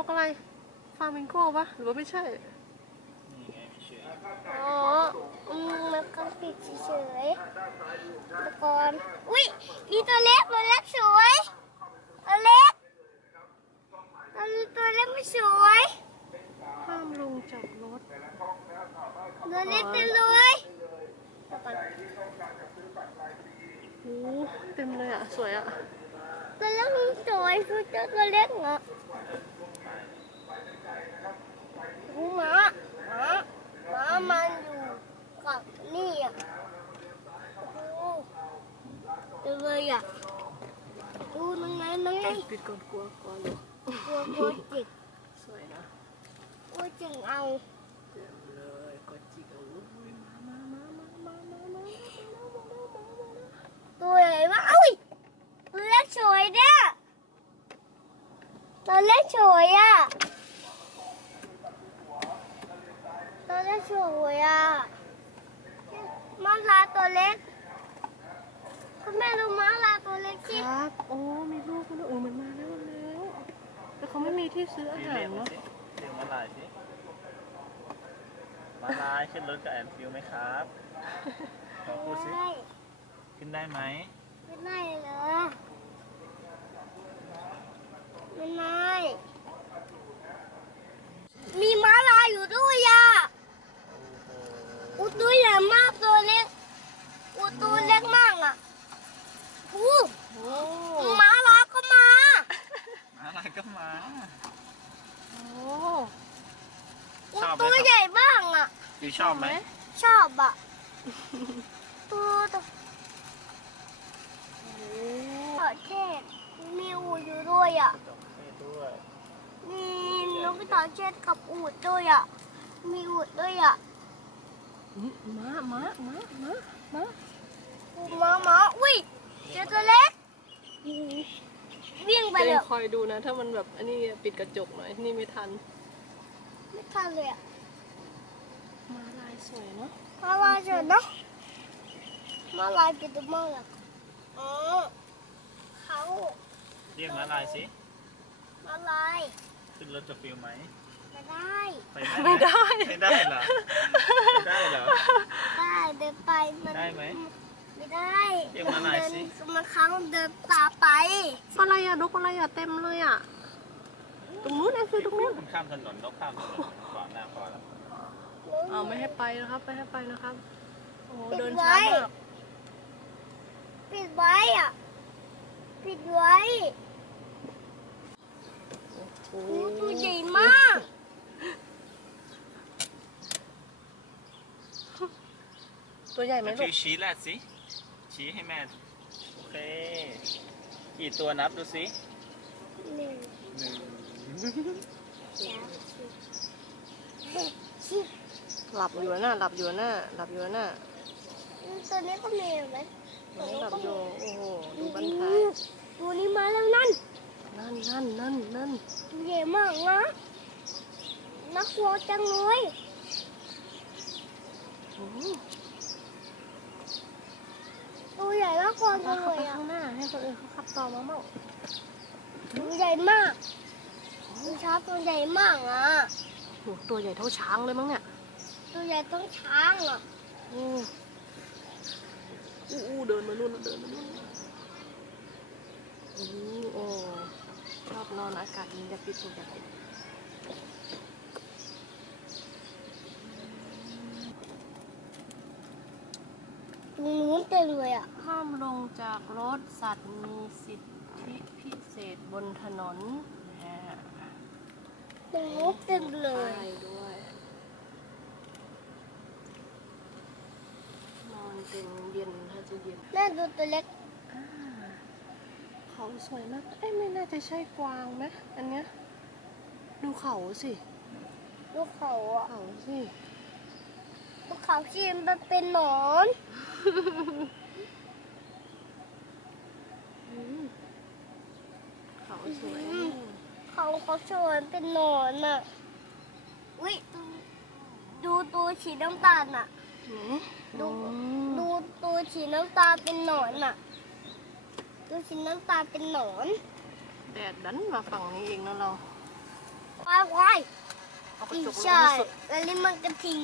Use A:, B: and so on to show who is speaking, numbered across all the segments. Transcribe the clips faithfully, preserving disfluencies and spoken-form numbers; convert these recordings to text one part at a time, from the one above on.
A: กอะไรฟามิงโก้ปะหรือว่าไม่ใช่
B: นี่ไงไม่เชื่อ
C: อ๋ออืมมันก็ปิดเฉยๆตะกอนอุ้ยมีตัวเล็กตัวเล็กสวยตัวเล็กตัวเล็กไม่สวย
A: ห้ามลงจากรถ
C: ตัวเล็กเต็มเลย
A: โอ้เต็มเลยอ่ะสวยอ่ะ
C: ตัวเล็กมันสวยคือเจ้าตัวเล็กเหรอหูหมาหมาหมามันอยู่กับนี่อ่ะโอ้เต็มเลยอ่ะดูนั่งไงนั่งไง
A: ปิดก่อนกลัวกลัวเลย
C: กลัวกลัวจิก
A: สวยนะ
C: กลัวจิกเอา
A: เต็มเลยกดจิกเอาอุ้ยมามามามามามามา
C: ตัวใหญ่มากอุ้ยตัวเล็กสวยเนี่ยตัวเล็กสวยอ่ะตัวเล็กสวยอ่ะม้าลายตัวเล็กคุณแม่ดูม้าลายตัวเล็กสิ
A: ครับโอ้มีลูกแล้วโอ้มันมาแล้วแล้วแต่เขาไม่มีที่ซื้ออาหารเนาะ
B: เรียกมาลายสิมาลายขึ้นรถกับแอนฟิวไหมครับลองพูดสิขึ้นได้ไหม
C: ไม่ได้เลยไม่ได้มีม้าลายอยู่ด้วยอ่ะอุตัวใหญ่มากตัวเล็กอุตัวเล็กมากอ่ะอู้ม้าลายก็มา
B: ม้าลายก็มา
A: โอ้
C: อุตัวใหญ่บ้างอ่ะ
B: ฟิวชอบไหม
C: ชอบอ่ะตัวตัวต่อเช็ดมีอูดอยู่ด้วยอ่ะมีนกกระต่ายเช็ดกับอูดด้วยอ่ะมีอูดด้วยอ่ะ
A: ม้าม้าม้าม้าม้า
C: ม้าม้าอุ้ยเจอตัวเล็กวิ่งไปเลย
A: คอยดูนะถ้ามันแบบอันนี้ปิดกระจกหน่อยนี่ไม่ทัน
C: ไม่ทันเลยอ่ะ
A: ม้าลายสวยเนาะ
C: ม้าลายสวยเนาะม้าลายกินตัวมากอ่ะอ๋อเขา
B: เรียกม้าลายสิ
C: ม้าลาย
B: ขึ้นรถจะฟิวไหม
C: ไม่ได้
A: ไม่ได้
B: ไม่ได้เหรอไม่ได้เหรอ
C: ได้เดินไปมัน
B: ได้ไหม
C: ไม่ได้
B: เรียกม้าลายสิ
C: มันค้างเดินตาไป
A: อะไรอะนกอะไรอะเต็มเลยอะตรงนู้นเองคือตรงนู้น
B: ข้ามถนนนกข้ามถนนขวางหน้าพอแล้ว
A: เอาไม่ให้ไปนะครับไม่ให้ไปนะครับโอ้เดินช้ามาก
C: ปิดไว้อะปิดไว้โอ้ตัวใหญ่มาก
A: ตัวใหญ่ไหมลูก
B: ชี้แหละสิชี้ให้แม่โอเคกี่ตัวนับดูสิ
C: หนึ่ง
B: หนึ่ง
A: หลับอยู่น่ะหลับอยู่น่ะหลับอยู่น่ะ
C: ตัวนี้ก็มีไหม
A: หลับอยู่โอ้โหดูบันท้าย
C: ตัวนี้มาแล้วนั่น
A: นั่นนั่นนั่นนั่น
C: ตัวใหญ่มากนะน่ากลัวจังเลยตัวใหญ่มากกว่าตัวใหญ่
A: ข้างหน้าให้คนอื่นเขาขับต่อมามั่ง
C: ตัวใหญ่มากตัวช้างตัวใหญ่มากอ่ะ
A: โอ้ตัวใหญ่เท่าช้างเลยมั้งเนี่ย
C: ตัวใหญ่ต้องช้างอ่ะ
A: โอ้อู้เดินมานู่นเดินมานู่นโอ้โอ้ชอบนอนอากาศเย็นจะปิดจะปิด
C: ตรงนู้นเต็มเลยอ่ะ
A: ห้ามลงจากรถสัตว์มีสิทธิพิเศษบนถนน
C: ตรงนู้นเต็มเลย
A: ด้วยนอนเต็มเย็นถ้าจะเย็น
C: แม่ดูตัวเล็ก
A: เขาสวยมากเอ้ไม่น่าจะใช่กวางไหมอันเนี้ยดูเขาสิ
C: ดูเขาอ่ะ
A: เขาสิ
C: ดูเขาสิมันเป็นหนอน
A: เขาสวย
C: เขาเขาสวยเป็นหนอนอ่ะอุ้ยดูตัวสีน้ำตาลอ่ะดูดูตัวสีน้ำตาลเป็นหนอนอ่ะดูสีน้ำตาลเป็นหนอน
A: แดดดันมาฝั่งนี้เองนะเรา
C: อควายควาย
A: เอากระ
C: อี
A: จกลง
C: ใช่
A: ให้สุด
C: แล้วนี่มันกระทิง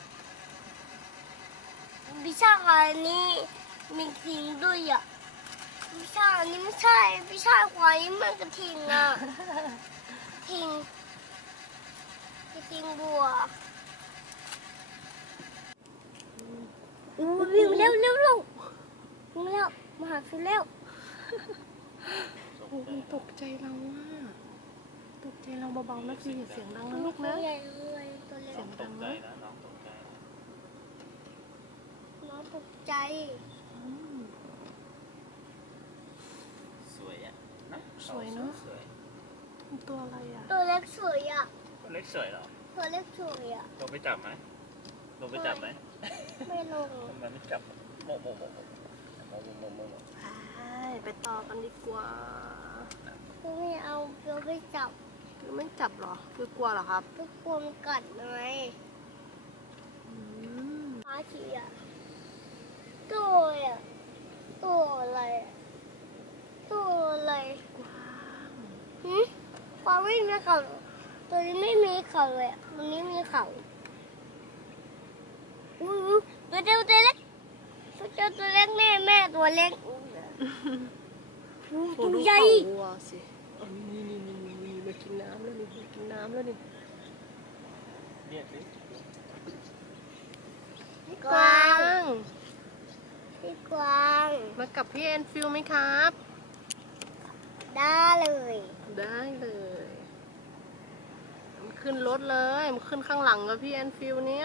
C: พิชาอันนี้มีทิงด้วยอ่ะพิชาอันนี้ไม่ใช่พิชาควายนี่มันกระทิงอ่ะ ทิงกระทิงบัวอู้วิ่งเร็วเร็วเร็ววิ่งเร็วมาหาฟิวเร็ว
A: โอ้โหตกใจเราอ่ะตกใจเราเบาๆนะฟิวอย่าเสียงดังนะลูกนะ
C: ตัวใหญ่เลยตัวเล็ก
A: เสียง
B: ต
A: ดัง
B: กใจ
A: นะ
B: นะน้องตกใจ
C: น้องตกใจ
A: อืม
B: สวยอ่ะนะ
A: สวยเนอะ
B: สวย
A: มันตัวอะไรอ่ะ
C: ตัวเล็กสวยอ่ะ
B: ตัวเล็กสวยเหรอ
C: ตัวเล็กสวยอ่ะ
B: ลงไปจับไหมลงไปจับไหม
C: ไม่ลง
B: ทำไมไม่จับโมโมโมโมโมโมโมโมโม
A: ไปไปต่อกันดีกว่า
C: ไม่เอาเดี๋ยวไปจับ
A: คือไม่จับเหรอคือกลัวเหรอครับ
C: ทุกคนกัดไหม
A: อืม
C: พาทีอ่ะตัวอ่ะตัวอะไรอ่ะตัวอะไร
A: กวาง
C: หืมปลาไม่มีเขาตัวนี้ไม่มีเขาเลยอ่ะตัวนี้มีเขาอู้หูตัวเดียวตัวเล็กตัวเดียวตัวเล็กแม่แม่ตัวเล็กอู้
A: โอ้
C: ตัว
A: ดู
C: ใหญ่
A: เขาวัวสิอ๋อนี่นี่นี่นี่นี่มากินน้ำแล้วนี่มากินน้ำแล้วนี่
B: เรียกสิ
C: กวางพี่กวาง
A: มากับพี่แอนฟิลไหมครับ
C: ได้เลย
A: ได้เลยมันขึ้นรถเลยมันขึ้นข้างหลังกับพี่แอนฟิลเนี้ย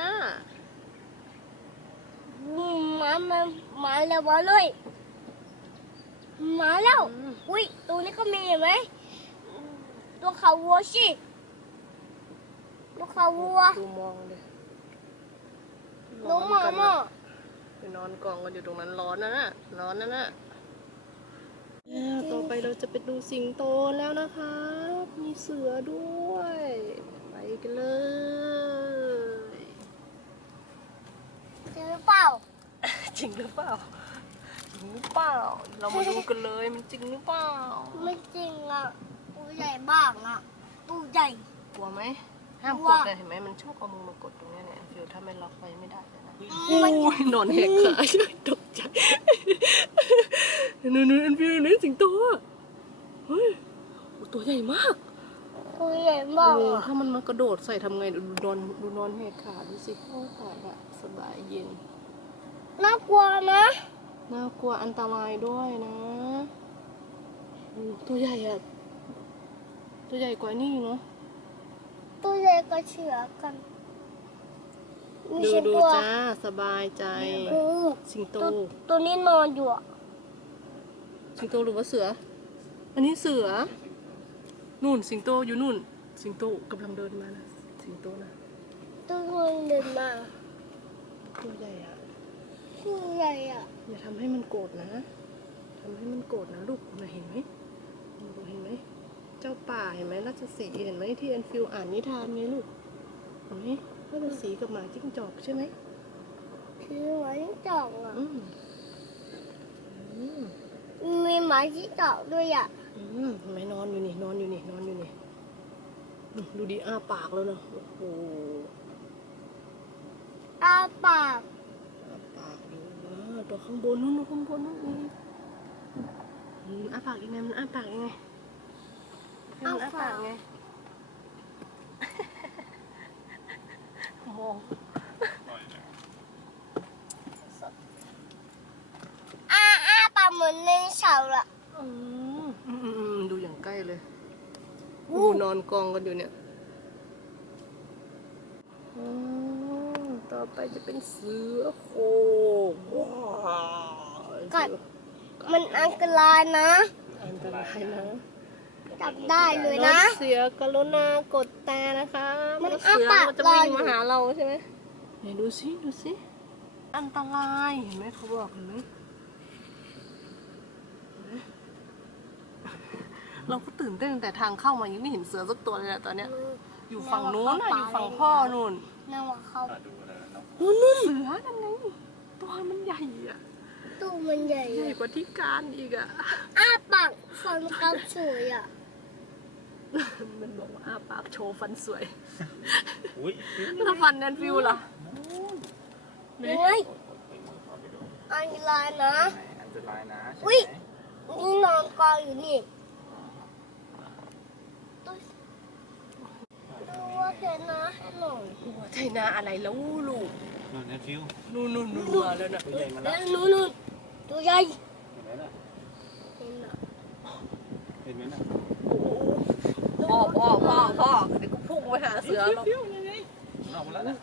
C: อืมมามามาแล้วมาเลยมาแล้ว
A: อืม
C: อุ้ยตัวนี้ก็มีเห็นไหมตัวเขาวัวสิตัวเขาวัว
A: ดูมองเลย
C: น้องหมา
A: กั
C: หม้อ
A: ไปนอนกองกันอยู่ตรงนั้นร้อนนะน่ะร้อนนะน่ะแล้วต่อไปเราจะไปดูสิงโตแล้วนะครับมีเสือด้วยไปกันเลย
C: เจอหรือเปล่า
A: จริงหรือเปล่าจริงหรือเปล่าเรามาดูกันเลยมันจริงหรือเปล่า
C: ไม่จริงอ่ะตัวใหญ่บ้างอ่ะตัวใหญ่
A: กลัวไหมห้าม
C: กลั
A: ก
C: ว
A: ดเลยเห็นไหมมันชอบเอามือมากดตรงเนี้ยเนี่ยฟิลถ้าไม่ล็อกไว้ไม่ได้เลยนะ
C: มัน
A: โอ้ยนอนแหกขาตกใจนู่นนู่นฟิลนี่สิงโตอะเฮ้ยโอ้ตัวใหญ่มาก
C: ตัวใหญ่บ้าง
A: โอ้
C: อ่ะ
A: ถ้ามันมากระโดดใส่ทำไงดูนอนดูนอนแหกขาดูสิโอ้ตายละสบายเย็น
C: น่ากลัวนะ
A: น่ากลัวอันตรายด้วยนะอืมตัวใหญ่อะตัวใหญ่กว่านี่เนาะ
C: ตัวใหญ่ก็เชือกันมี
A: ดู
C: เชือ
A: ดู
C: ตัว
A: จ้าสบายใจ
C: โอ้
A: สิงโต
C: ตัวตัวนี้นอนอยู่อ่ะ
A: สิงโตหรือว่าเสือ อันนี้เสือ นู่นสิงโตอยู่นู่น สิงโตกำลังเดินมานะสิงโตนะ
C: ตัวมันเดินมา
A: ตัวใหญ่อะ
C: ตัวใหญ่อ่ะ
A: อย่าทำให้มันโกรธนะทำให้มันโกรธนะลูกนะเห็นไหมลูกเห็นไหมเจ้าป่าเห็นไหมราชสีห์เห็นไหมที่แอนฟิลอ่านนิทานไงลูกเห็นไหมราชสีห์กับหมาจิ้งจอกใช่ไหม
C: คือหมาที่จอกอ่ะ
A: อืมอืม
C: มีหมาที่จอกด้วยอ่ะ
A: อืมเห็นไหมนอนอยู่นี่นอนอยู่นี่นอนอยู่นี่อืมดูดิอ้าปากแล้วนะโอ้โห
C: อาปาก
A: อ้าปากอยู่อ่าตัวข้างบนนู่นข้างบนนู่นนี่อืมอ้าปากยังไงมันอ้าปากยังไงให้มันอ้าปากไง มอง
C: อ้าอ้าปากเหมือนในเสาอ่ะ
A: อืมอืมอืมอืมดูอย่างใกล้เลย
C: อู้
A: ดูนอนกองกันอยู่เนี่ยอืมต่อไปจะเป็นเสือโคร่งว้าว
C: กัดมันอันตรายนะ
A: อันตรายนะ
C: จับได้เลย
A: น้
C: นะ
A: องเสือกรุณากดแต่นะคะ
C: มัน
A: เสือ
C: อ้าปาก
A: มันจะวิ่ง
C: รออยู่
A: มาหาเราใช่ไหมไหนดูสิดูสิอันตรายเห็นไหมเขาบอกเห็นไหมเห็นไหมเราก็ตื่นเต้นตั้งแต่ทางเข้ามายังไม่เห็นเสือสักตัวเลยนะตอนเนี้ย อยู่ฝั่งนู้นน่ะอยู่ฝั่งพ่อนู่น
C: น่าว่าเขา
B: อ่ะดูเลยน้อง
A: นู่นนู่นเสือนั่นไงตัวมันใหญ่อะ
C: ตู้มันใหญ่
A: ใหญ่กว่าที่การอีกอะ
C: อ้าปากฟันเขาสวยอ่ะ
A: นมันบอกว่าอ้าปากโชว์ฟันสวย
B: อุ้ย
A: แล้วฟันแอนฟิวล่ะ
C: เฮ้ยอันตรายนะ
B: อันตรายนะ
C: อุ๊ย นี่นอนกองอยู่นี่ดูว่าเธอนะให้หน่อย
A: หัวไทยนาอะไรแล้วลูก
B: นู่นแอนฟิว
A: นู่นนู่นนู่นมาแล้วนะ
B: ตัวใหญ่มา
C: แล้
B: แล้ว
C: วนู่นนู่นตัวใหญ่
B: เห็นไหมน่ะ
C: เห็นน่ะ
B: เห็นไหมน่ะ
A: พ่อพ่อพ่อพ่อเดี๋ยวก็พุ่งไปหาเสือหรอก
B: ออกมาแล้วนะ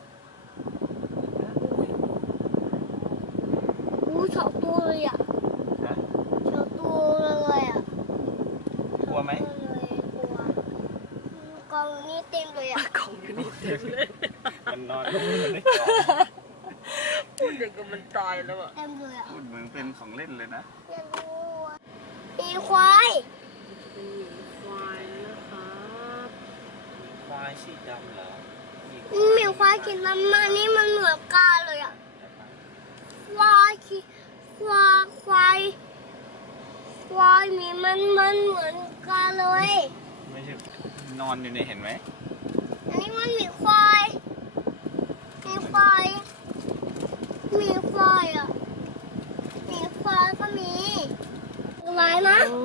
C: อู้ชอบตัวเลยอ่ะ
B: ฮะ
C: ชอบตัวเลยอ่ะ
B: กลัวไหม
C: ชอบตัวเลยกลัวอืมกองนี้เต็มเลยอ่ะ
A: ของอยู่นี่เต็มเลย
B: มันนอนมันไม่กอด
A: พูดเด็กก็มันตายแล้วอ่ะ
C: เต็มเลยอ่ะ
B: พูดเหมือนเป็นของเล่นเลยนะ
C: อยากรู้อะมีควาย
A: เป็นหมีควายนะครับ
B: ควายสีดำเหรอ
C: หมีควายกินน้ำมันนี่มันเหมือนกาเลยอ่ะ ควายกิควายควายควายหมีมันมันเหมือนกาเลย
B: ไม่ใช่นอนอยู่ในเห็นไหม
C: อันนี้มันหมีควายหมีควายหมีควายอ่ะหมีควายก็มีอะไรนะ
A: โอ้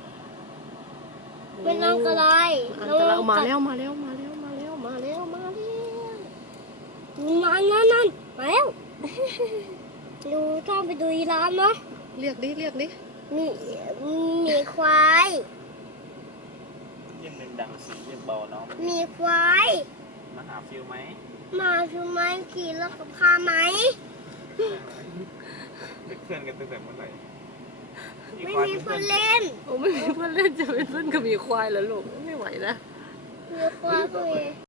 C: เป็นอันตราย
A: อันตรายมาแล้วมาแล้วมาแล้วมาแล้วมาแล้วมาแล้ว
C: นั่นนั่นนั่นมาแล้วดูต้องไปดูยีราฟเนาะ
A: เรียกดิเรียกดิ
C: มีมีควาย
B: ยิ่งเป็นดังสียิ่งเบาน้อง
C: มีควาย
B: มาหาฟิวไหม
C: มาชูไม้ขี่รถกับพาไหม
B: เป็นเพื่อนกันตั้งแต่เมื่อไหร่
C: ไม่มีคนเล่น
A: โอ้ไม่มีเพื่อนเล่นจะเป็นเพื่อนกับหมีควายเหรอลูกไม่ไหวนะ
C: มีควายก็มี